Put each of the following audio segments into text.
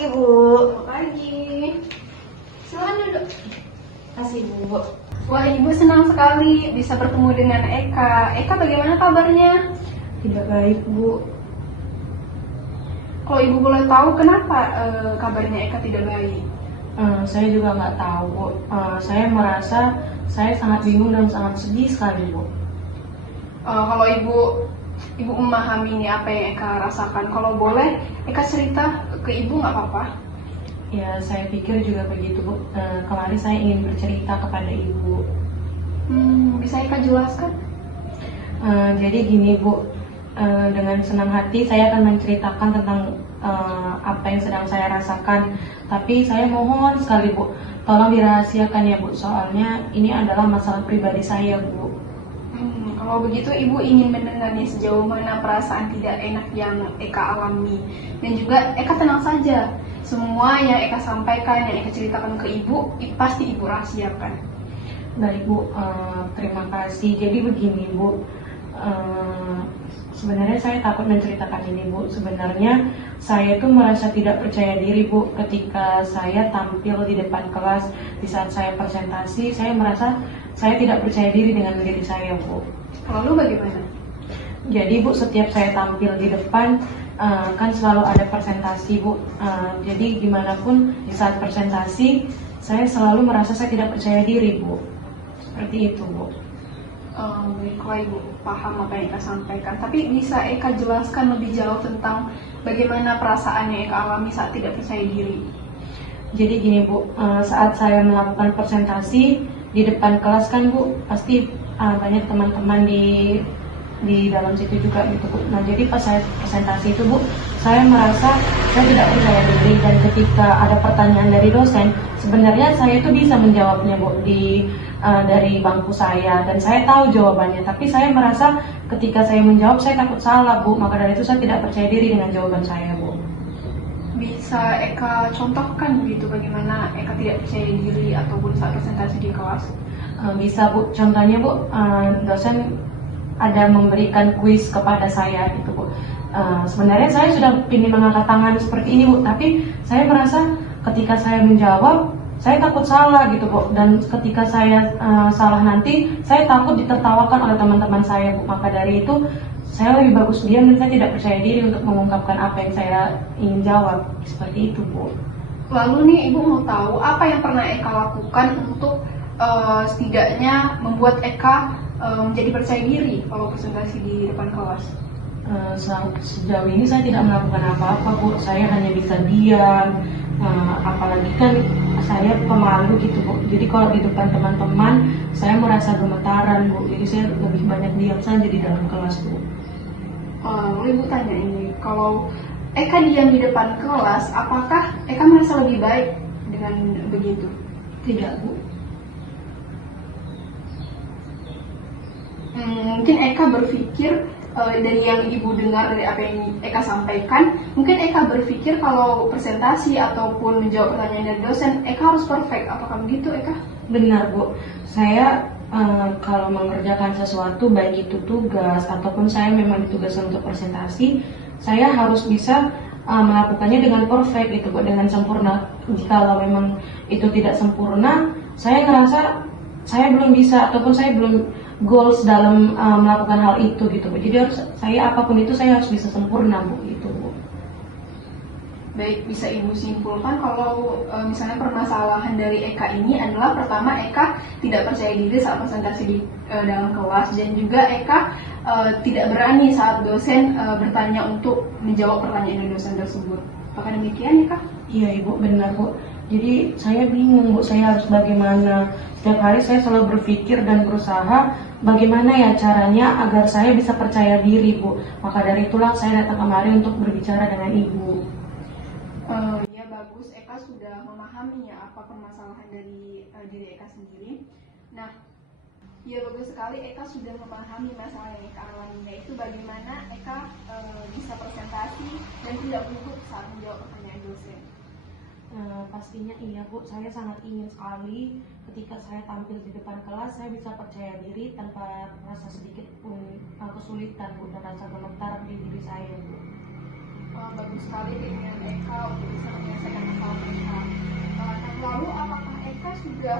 pagi, Bu. Selamat pagi. Silakan duduk. Kasih, Bu. Wah, Ibu senang sekali bisa bertemu dengan Eka. Eka, bagaimana kabarnya? Tidak baik, Bu. Kalau Ibu boleh tahu, kenapa kabarnya Eka tidak baik? Saya juga nggak tahu, Bu. Saya merasa saya sangat bingung dan sangat sedih sekali, Bu. Kalau Ibu memahami nih apa yang Eka rasakan, kalau boleh Eka cerita ke Ibu nggak apa-apa? Ya, saya pikir juga begitu, Bu. Kemarin saya ingin bercerita kepada Ibu. Bisa Eka jelaskan? Jadi gini, Bu. Dengan senang hati saya akan menceritakan tentang apa yang sedang saya rasakan. Tapi saya mohon sekali, Bu, tolong dirahasiakan ya, Bu. Soalnya ini adalah masalah pribadi saya, Bu. Kalau begitu Ibu ingin mendengar nih sejauh mana perasaan tidak enak yang Eka alami. Dan juga Eka tenang saja. Semua yang Eka sampaikan, yang Eka ceritakan ke Ibu, pasti Ibu rahasiakan. Baik, Bu. Terima kasih. Jadi begini, Bu. Sebenarnya saya takut menceritakan ini, Bu. Sebenarnya saya tuh merasa tidak percaya diri, Bu, ketika saya tampil di depan kelas. Di saat saya presentasi, saya merasa saya tidak percaya diri dengan diri saya, Bu. Lalu bagaimana? Jadi, Bu, setiap saya tampil di depan, kan selalu ada presentasi, Bu. Jadi gimana pun di saat presentasi, saya selalu merasa saya tidak percaya diri, Bu. Seperti itu, Bu. Baiklah, Ibu paham apa yang Eka sampaikan. Tapi bisa Eka jelaskan lebih jauh tentang bagaimana perasaan yang Eka alami saat tidak percaya diri? Jadi gini, Bu, saat saya melakukan presentasi di depan kelas kan, Bu, pasti banyak teman-teman di dalam situ juga gitu, Bu. Nah, jadi pas saya presentasi itu, Bu, saya merasa saya tidak percaya diri, dan ketika ada pertanyaan dari dosen, sebenarnya saya itu bisa menjawabnya, Bu, dari bangku saya, dan saya tahu jawabannya, tapi saya merasa ketika saya menjawab saya takut salah, Bu. Maka dari itu saya tidak percaya diri dengan jawaban saya, Bu. Bisa Eka contohkan begitu bagaimana Eka tidak percaya diri ataupun saat presentasi di kelas? Bisa, Bu. Contohnya, Bu, dosen ada memberikan kuis kepada saya gitu, Bu. Sebenarnya saya sudah ingin mengangkat tangan seperti ini, Bu, tapi saya merasa ketika saya menjawab saya takut salah gitu, Bu, dan ketika saya salah nanti saya takut ditertawakan oleh teman-teman saya, Bu. Maka dari itu saya lebih bagus diam dan saya tidak percaya diri untuk mengungkapkan apa yang saya ingin jawab. Seperti itu, Bu. Lalu nih Ibu mau tahu apa yang pernah Eka lakukan untuk setidaknya membuat Eka menjadi percaya diri kalau presentasi di depan kelas? Sejauh ini saya tidak melakukan apa-apa, Bu. Saya hanya bisa diam, apalagi kan saya pemalu gitu, Bu. Jadi kalau di depan teman-teman saya merasa gemetaran, Bu. Jadi saya lebih banyak diam saja di dalam kelas, Bu. Lalu Ibu tanya ini, kalau Eka diam di depan kelas, apakah Eka merasa lebih baik dengan begitu? Tidak, Bu. Mungkin Eka berpikir dari yang Ibu dengar, dari apa yang Eka sampaikan, mungkin Eka berpikir kalau presentasi ataupun menjawab pertanyaan dari dosen, Eka harus perfect. Apakah begitu, Eka? Benar, Bu. Saya kalau mengerjakan sesuatu, baik itu tugas ataupun saya memang ditugaskan untuk presentasi, saya harus bisa melakukannya dengan perfect gitu, Bu, dengan sempurna. Jikalau memang itu tidak sempurna, saya ngerasa saya belum bisa ataupun saya belum goals dalam melakukan hal itu gitu, Bu. Jadi harus saya apapun itu saya harus bisa sempurna, Bu, gitu, Bu. Baik, bisa Ibu simpulkan kalau misalnya permasalahan dari Eka ini adalah pertama Eka tidak percaya diri saat presentasi di dalam kelas, dan juga Eka tidak berani saat dosen bertanya untuk menjawab pertanyaan dari dosen tersebut. Apakah demikian, Eka? Iya, Ibu, benar, Bu. Jadi saya bingung, Bu, saya harus bagaimana. Setiap hari saya selalu berpikir dan berusaha bagaimana ya caranya agar saya bisa percaya diri, Bu. Maka dari itulah saya datang kemari untuk berbicara dengan Ibu. Ya, bagus, Eka sudah memahami ya apa permasalahan dari diri Eka sendiri. Nah, ya bagus sekali Eka sudah memahami masalah yang Eka alami, yaitu bagaimana Eka bisa presentasi dan tidak gugup saat menjawab pertanyaan dosen. Pastinya iya, Bu. Saya sangat ingin sekali ketika saya tampil di depan kelas saya bisa percaya diri tanpa rasa sedikit pun kesulitan, Bu, dan rasa gemetar di diri saya, Bu. bagus sekali keinginan Eka untuk bisa menyelesaikan masalah Eka. Nah, lalu apakah Eka sudah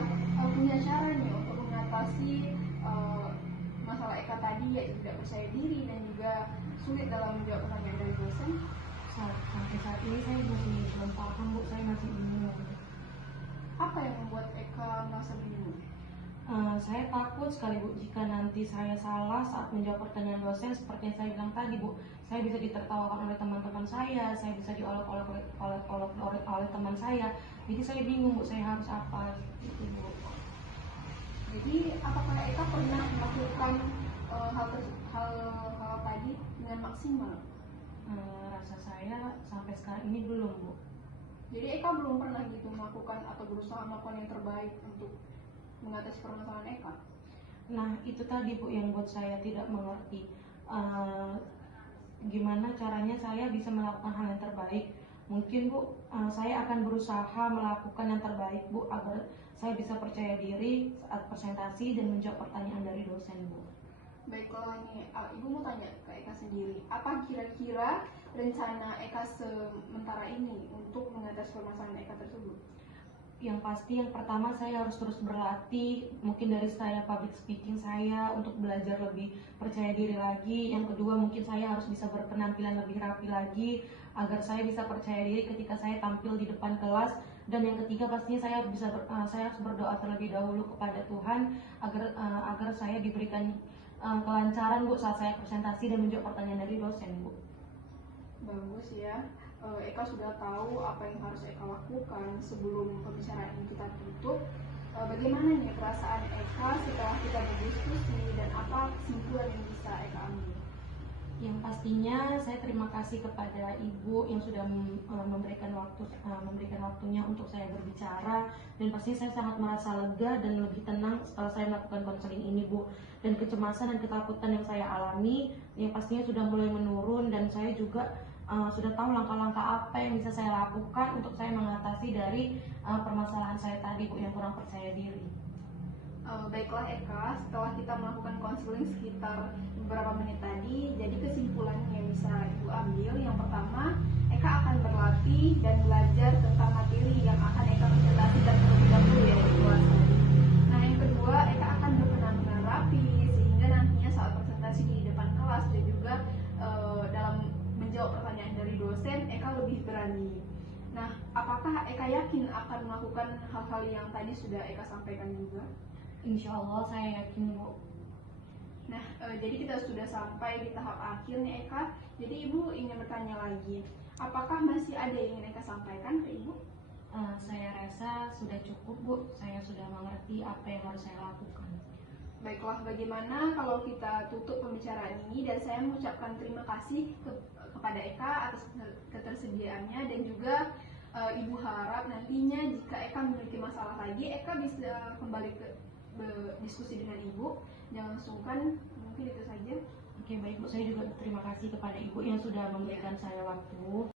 punya cara nih untuk mengatasi masalah Eka tadi, yaitu tidak percaya diri dan juga sulit dalam menjawab pertanyaan dari dosen? Sampai saat ini saya masih belum paham Bu, saya masih bingung. Apa yang membuat Eka merasa bingung? Saya takut sekali Bu, jika nanti saya salah saat menjawab pertanyaan dosen seperti yang saya bilang tadi Bu, saya bisa ditertawakan oleh teman-teman saya bisa diolok-olok oleh teman saya. Jadi saya bingung Bu, saya harus apa gitu Bu. Jadi apakah Eka pernah melakukan hal tadi dengan maksimal? Rasa saya sampai sekarang ini belum Bu. Jadi Eka belum pernah gitu melakukan atau berusaha melakukan yang terbaik untuk mengatasi permasalahan Eka? Nah itu tadi Bu yang buat saya tidak mengerti gimana caranya saya bisa melakukan hal yang terbaik. Mungkin Bu, saya akan berusaha melakukan yang terbaik Bu, agar saya bisa percaya diri saat presentasi dan menjawab pertanyaan dari dosen Bu. Baiklah, ini Ibu mau tanya ke Eka sendiri, apa kira-kira rencana Eka sementara ini untuk mengatasi permasalahan Eka tersebut? Yang pasti yang pertama saya harus terus berlatih, mungkin dari saya public speaking saya untuk belajar lebih percaya diri lagi. Yang kedua mungkin saya harus bisa berpenampilan lebih rapi lagi agar saya bisa percaya diri ketika saya tampil di depan kelas. Dan yang ketiga pastinya saya harus berdoa terlebih dahulu kepada Tuhan agar saya diberikan kelancaran Bu saat saya presentasi dan menjawab pertanyaan dari dosen Bu. Bagus ya, Eka sudah tahu apa yang harus Eka lakukan. Sebelum pembicaraan ini kita tutup, bagaimana nih perasaan Eka setelah kita berdiskusi dan apa kesimpulan yang bisa Eka ambil? Yang pastinya saya terima kasih kepada Ibu yang sudah memberikan waktunya untuk saya berbicara, dan pastinya saya sangat merasa lega dan lebih tenang setelah saya melakukan konseling ini Bu. Dan kecemasan dan ketakutan yang saya alami yang pastinya sudah mulai menurun, dan saya juga sudah tahu langkah-langkah apa yang bisa saya lakukan untuk saya mengatasi dari permasalahan saya tadi Bu, yang kurang percaya diri. Baiklah Eka, setelah kita melakukan konseling sekitar beberapa menit tadi, jadi kesimpulan yang bisa Ibu ambil, yang pertama, Eka akan berlatih dan belajar tentang materi yang akan Eka presentasikan terlebih dahulu ya di kelas tadi. Nah yang kedua, Eka akan berpenampilan rapi sehingga nantinya saat presentasi di depan kelas dan juga dalam menjawab pertanyaan dari dosen, Eka lebih berani. Nah, apakah Eka yakin akan melakukan hal-hal yang tadi sudah Eka sampaikan juga? Insya Allah saya yakin Bu. Nah, jadi kita sudah sampai di tahap akhir nih Eka. Jadi Ibu ingin bertanya lagi, apakah masih ada yang ingin Eka sampaikan ke Ibu? Saya rasa sudah cukup Bu, saya sudah mengerti apa yang harus saya lakukan. Baiklah, bagaimana kalau kita tutup pembicaraan ini dan saya mengucapkan terima kasih kepada Eka atas ketersediaannya, dan juga Ibu harap nantinya jika Eka memiliki masalah lagi, Eka bisa kembali ke diskusi dengan Ibu. Jangan sungkan, mungkin itu saja. Oke baik Bu, saya juga terima kasih kepada Ibu yang sudah memberikan saya waktu.